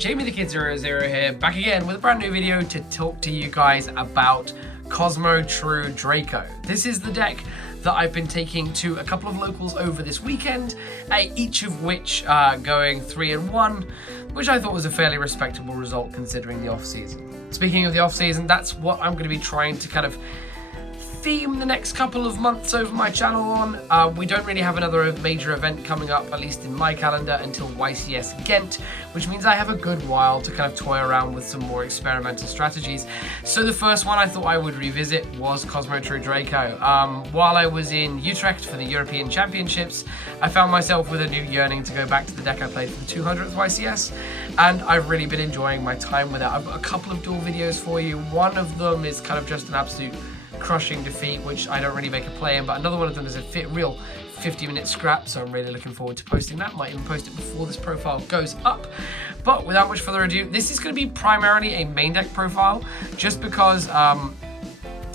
Jamie the Kid 00 here, back again with a brand new video to talk to you guys about Kozmo True Draco. This is the deck that I've been taking to a couple of locals over this weekend, each of which going 3-1, which I thought was a fairly respectable result considering the off-season. Speaking of the off-season, that's what I'm going to be trying to kind of theme the next couple of months over my channel on. We don't really have another major event coming up, at least in my calendar, until YCS Ghent, which means I have a good while to kind of toy around with some more experimental strategies. So the first one I thought I would revisit was Kozmo True Draco. While I was in Utrecht for the European Championships, I found myself with a new yearning to go back to the deck I played for the 200th YCS, and I've really been enjoying my time with it. I've got a couple of duel videos for you. One of them is kind of just an absolute crushing defeat, which I don't really make a play in, but another one of them is a real 50-minute scrap, so I'm really looking forward to posting that. Might even post it before this profile goes up. But without much further ado, this is going to be primarily a main deck profile, just because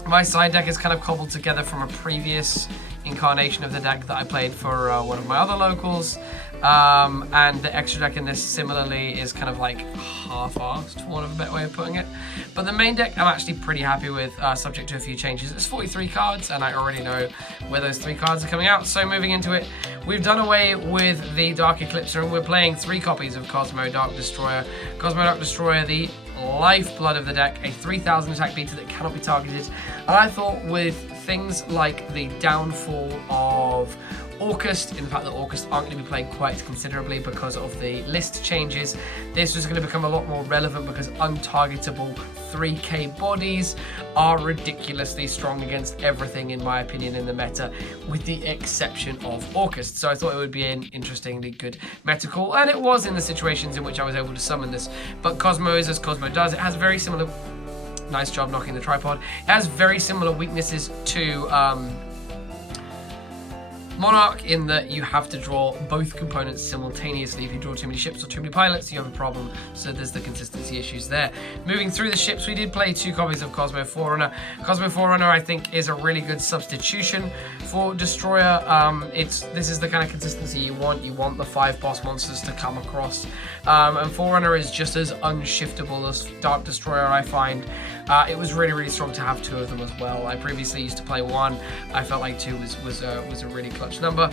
my side deck is kind of cobbled together from a previous incarnation of the deck that I played for one of my other locals, and the extra deck in this similarly is kind of like half-assed, for want of a better way of putting it. But the main deck I'm actually pretty happy with, subject to a few changes. It's 43 cards, and I already know where those 3 cards are coming out. So moving into it, we've done away with the Dark Eclipser, and we're playing 3 copies of Kozmo Dark Destroyer. Kozmo Dark Destroyer, the lifeblood of the deck, a 3000 attack beater that cannot be targeted. And I thought with things like the downfall of Orcust, in fact the Orcust aren't going to be played quite considerably because of the list changes, this was going to become a lot more relevant because untargetable 3k bodies are ridiculously strong against everything, in my opinion, in the meta, with the exception of Orcust. So I thought it would be an interestingly good meta call, and it was in the situations in which I was able to summon this. But Kozmo is as Kozmo does. It has very similar... Nice job knocking the tripod. It has very similar weaknesses to Monarch, in that you have to draw both components simultaneously. If you draw too many ships or too many pilots, you have a problem. So there's the consistency issues there. Moving through the ships, we did play 2 copies of Kozmo Forerunner. Kozmo Forerunner, I think, is a really good substitution for Destroyer. This is the kind of consistency you want. You want the 5 boss monsters to come across. And Forerunner is just as unshiftable as Dark Destroyer, I find. It was really, really strong to have 2 of them as well. I previously used to play 1. I felt like 2 was a really clutch number.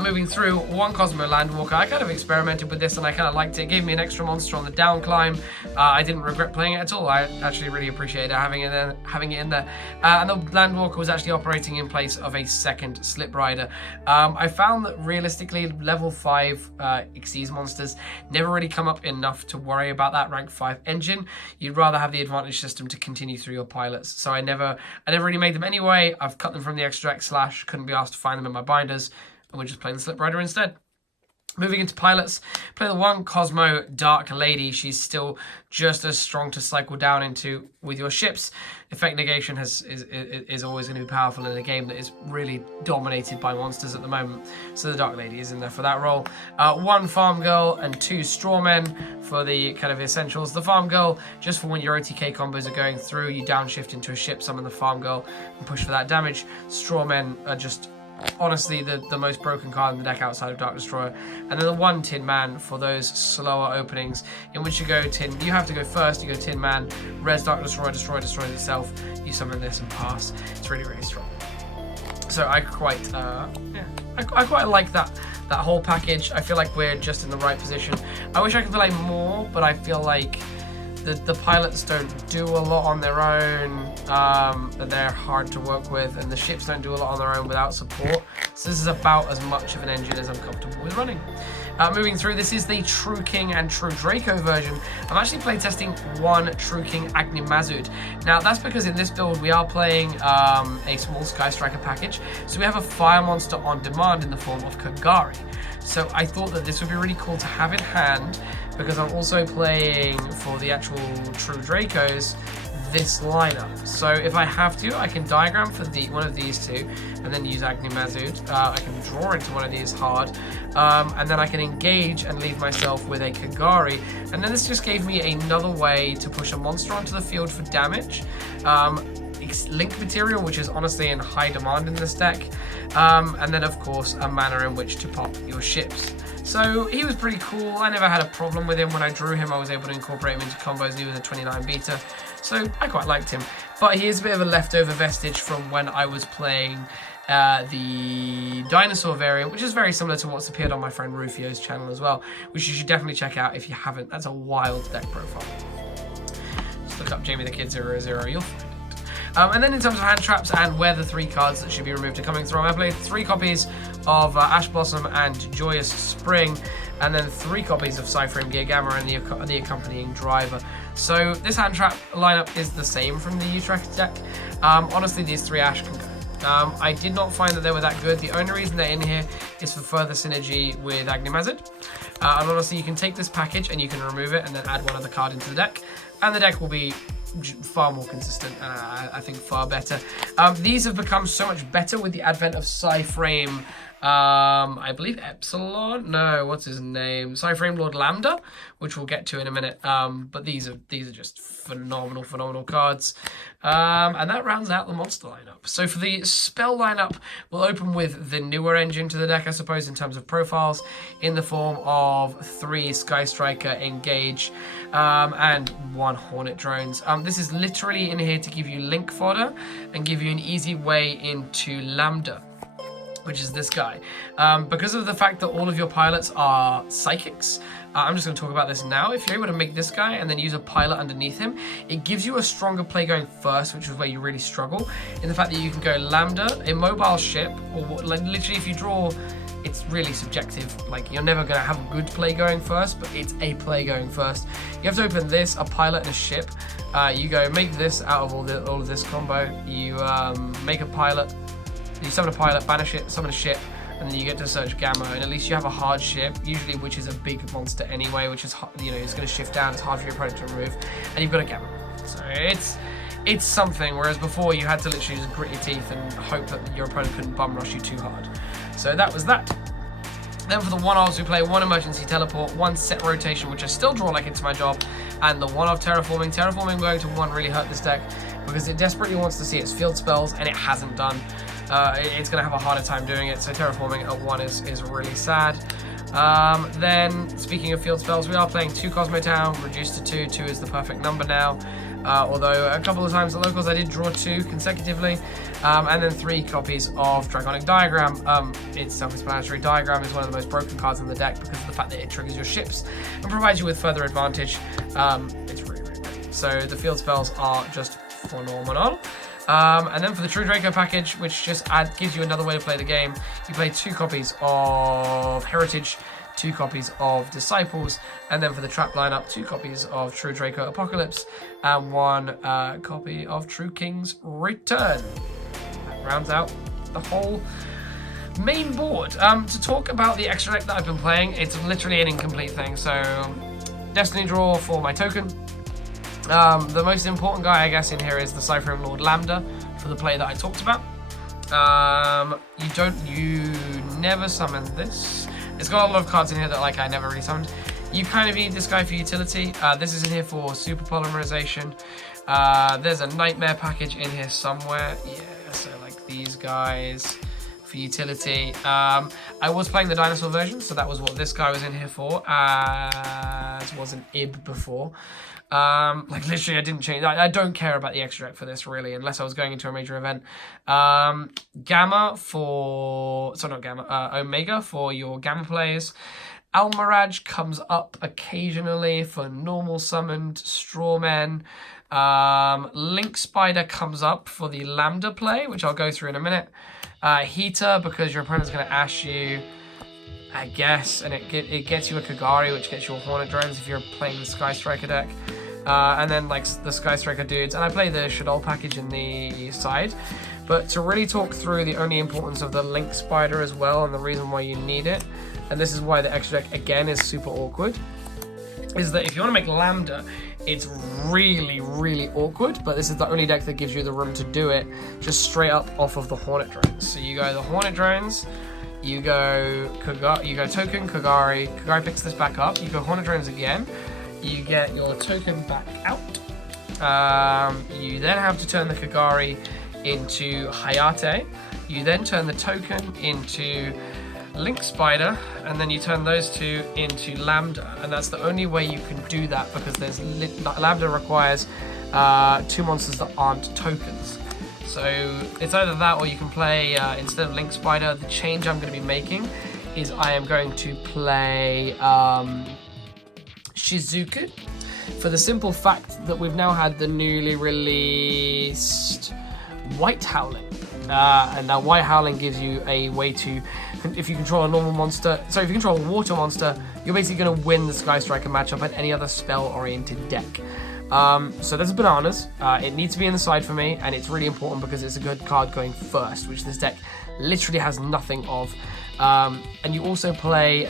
Moving through, 1 Kozmo Landwalker. I kind of experimented with this and I kind of liked it. It gave me an extra monster on the down climb. I didn't regret playing it at all. I actually really appreciated having it in there. And the Landwalker was actually operating in place of a 2nd Sliprider. I found that realistically level 5 Xyz monsters never really come up enough to worry about that rank 5 engine. You'd rather have the advantage system to continue through your pilots. So I never really made them anyway. I've cut them from the extra X / couldn't be asked to find them in my binders, and we're just playing the Sliprider instead. Moving into pilots, play the 1 Kozmo Dark Lady. She's still just as strong to cycle down into with your ships. Effect negation is always going to be powerful in a game that is really dominated by monsters at the moment. So the Dark Lady is in there for that role. 1 Farmgirl and 2 Strawmen for the kind of essentials. The Farmgirl, just for when your OTK combos are going through, you downshift into a ship, summon the Farmgirl, and push for that damage. Strawmen are just honestly the most broken card in the deck outside of Dark Destroyer. And then the 1 Tin Man for those slower openings in which you go Tin. You have to go first, you go Tin Man, res Dark Destroyer, destroys itself, you summon this and pass. It's really, really strong. So I quite I quite like that whole package. I feel like we're just in the right position. I wish I could play more, but I feel like the pilots don't do a lot on their own, and they're hard to work with, and the ships don't do a lot on their own without support. So this is about as much of an engine as I'm comfortable with running. Moving through, this is the True King and True Draco version. I'm actually playtesting 1 True King Agnimazud. Now that's because in this build we are playing a small Sky Striker package, so we have a fire monster on demand in the form of Kagari. So I thought that this would be really cool to have in hand, because I'm also playing for the actual True Dracos this lineup. So if I have to, I can diagram for one of these 2 and then use Agnimazud. I can draw into one of these hard, and then I can engage and leave myself with a Kagari, and then this just gave me another way to push a monster onto the field for damage. Link material, which is honestly in high demand in this deck, and then of course a mana in which to pop your ships. So he was pretty cool. I never had a problem with him. When I drew him, I was able to incorporate him into combos, and he was a 29 beta. So I quite liked him. But he is a bit of a leftover vestige from when I was playing the dinosaur variant, which is very similar to what's appeared on my friend Rufio's channel as well, which you should definitely check out if you haven't. That's a wild deck profile. Just look up Jamie the Kid 00, you'll find it. And then in terms of hand traps and where the 3 cards that should be removed are coming from, I played 3 copies of Ash Blossom and Joyous Spring, and then 3 copies of Psy-Framegear Gamma and the accompanying driver. So this hand trap lineup is the same from the Utrecht deck. Honestly, these 3 Ash can go. I did not find that they were that good. The only reason they're in here is for further synergy with Agnimazud. And honestly, you can take this package and you can remove it and then add one other card into the deck, and the deck will be far more consistent and I think far better. These have become so much better with the advent of Psy-Frame, I believe Epsilon, no, what's his name, Psy-Frame Lord Lambda, which we'll get to in a minute. But these are just phenomenal cards. And that rounds out the monster lineup. So for the spell lineup, we'll open with the newer engine to the deck, I suppose, in terms of profiles, in the form of 3 Sky Striker Engage and 1 Hornet drones. This is literally in here to give you link fodder and give you an easy way into Lambda, which is this guy. Because of the fact that all of your pilots are psychics, I'm just going to talk about this now. If you're able to make this guy and then use a pilot underneath him, it gives you a stronger play going first, which is where you really struggle, in the fact that you can go Lambda, immobile ship, or like, literally if you draw, it's really subjective. Like, you're never going to have a good play going first, but it's a play going first. You have to open this, a pilot and a ship. You go make this out of all of this combo. You make a pilot, you summon a pilot, banish it, summon a ship, and then you get to search Gamma, and at least you have a hard ship, usually, which is a big monster anyway, which is, you know, it's going to shift down, it's hard for your opponent to remove, and you've got a Gamma. So it's something, whereas before you had to literally just grit your teeth and hope that your opponent couldn't bum rush you too hard. So that was that. Then for the one-offs, we play 1 emergency teleport, 1 set rotation, which I still draw like it's my job, and the one-off terraforming. Terraforming going to 1 really hurt this deck because it desperately wants to see its field spells, and it hasn't done. It's going to have a harder time doing it, so terraforming at 1 is really sad. Then, speaking of field spells, we are playing 2 Kozmotown, reduced to 2. 2 is the perfect number now. Although a couple of times at locals I did draw 2 consecutively. And then 3 copies of Dragonic Diagram. Its self-explanatory. Diagram is one of the most broken cards in the deck because of the fact that it triggers your ships and provides you with further advantage. It's really great. So the field spells are just phenomenal. And then for the True Draco package, which just gives you another way to play the game, you play 2 copies of Heritage, 2 copies of Disciples, and then for the trap lineup, 2 copies of True Draco Apocalypse, and 1 copy of True King's Return. That rounds out the whole main board. To talk about the extra deck that I've been playing, it's literally an incomplete thing. So, Destiny draw for my token. The most important guy, I guess, in here is the Psy-Frame Lord Lambda for the play that I talked about. You never summon this. It's got a lot of cards in here that, like, I never really summoned. You kind of need this guy for utility. This is in here for super polymerization. There's a nightmare package in here somewhere. Yeah, so like these guys for utility. I was playing the dinosaur version, so that was what this guy was in here for, as was an IB before. Like literally I didn't change. I don't care about the extra deck for this really, unless I was going into a major event. Gamma for, sorry not Gamma, Omega for your Gamma plays. Almiraj comes up occasionally for normal summoned Strawman. Link Spider comes up for the Lambda play, which I'll go through in a minute. Heater because your opponent's going to ash you, I guess, and it gets you a Kagari, which gets you a Hornet drones if you're playing the Sky Striker deck. And then like the Sky Striker dudes, and I play the Shadol package in the side. But to really talk through the only importance of the Link Spider as well, and the reason why you need it, and this is why the extra deck again is super awkward, is that if you want to make Lambda, it's really, really awkward, but this is the only deck that gives you the room to do it, just straight up off of the Hornet drones. So you go the Hornet drones, you go token, Kagari picks this back up, you go Hornet drones again, you get your token back out, you then have to turn the Kagari into Hayate, you then turn the token into Link Spider, and then you turn those two into Lambda, and that's the only way you can do that because Lambda requires 2 monsters that aren't tokens. So it's either that or you can play, instead of Link Spider, the change I'm going to be making is I am going to play Shizuku, for the simple fact that we've now had the newly released White Howling. And now White Howling gives you a way to, if you control a normal monster, so if you control a water monster, you're basically going to win the Sky Striker matchup at any other spell-oriented deck. So there's bananas. It needs to be in the side for me, and it's really important because it's a good card going first, which this deck literally has nothing of. And you also play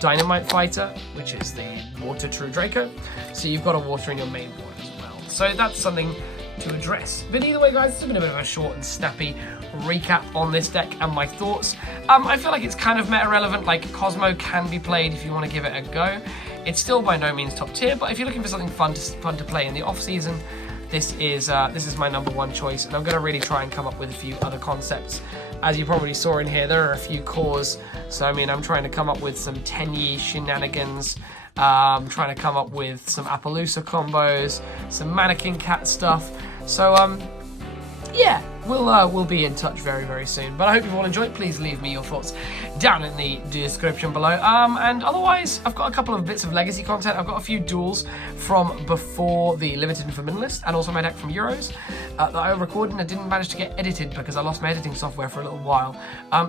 Dynamite Fighter, which is the Water True Draco. So you've got a water in your main board as well. So that's something to address. But either way, guys, it's been a bit of a short and snappy recap on this deck and my thoughts. I feel like it's kind of meta relevant. Like, Kozmo can be played if you want to give it a go. It's still by no means top tier, but if you're looking for something fun to play in the off season, this is my #1 choice, and I'm going to really try and come up with a few other concepts. As you probably saw in here, there are a few cores, so I mean, I'm trying to come up with some Tenyi shenanigans. I'm trying to come up with some Appaloosa combos, some Mannequin Cat stuff. So yeah, we'll be in touch very, very soon. But I hope you've all enjoyed. Please leave me your thoughts down in the description below. And otherwise, I've got a couple of bits of legacy content. I've got a few duels from before the limited and for minimalist, and also my deck from Euros that I recorded and I didn't manage to get edited because I lost my editing software for a little while.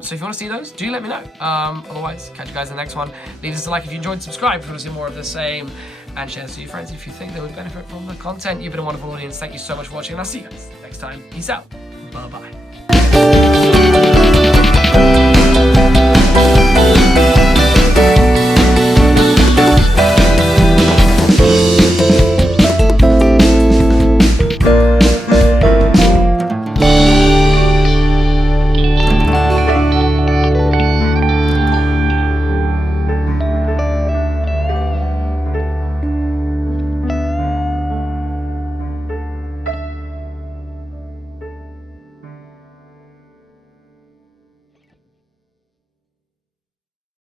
So if you want to see those, do let me know. Otherwise, catch you guys in the next one. Leave us a like if you enjoyed, subscribe if you want to see more of the same, and share this with your friends if you think they would benefit from the content. You've been a wonderful audience. Thank you so much for watching, and I'll see you guys next time. Peace out. Bye-bye.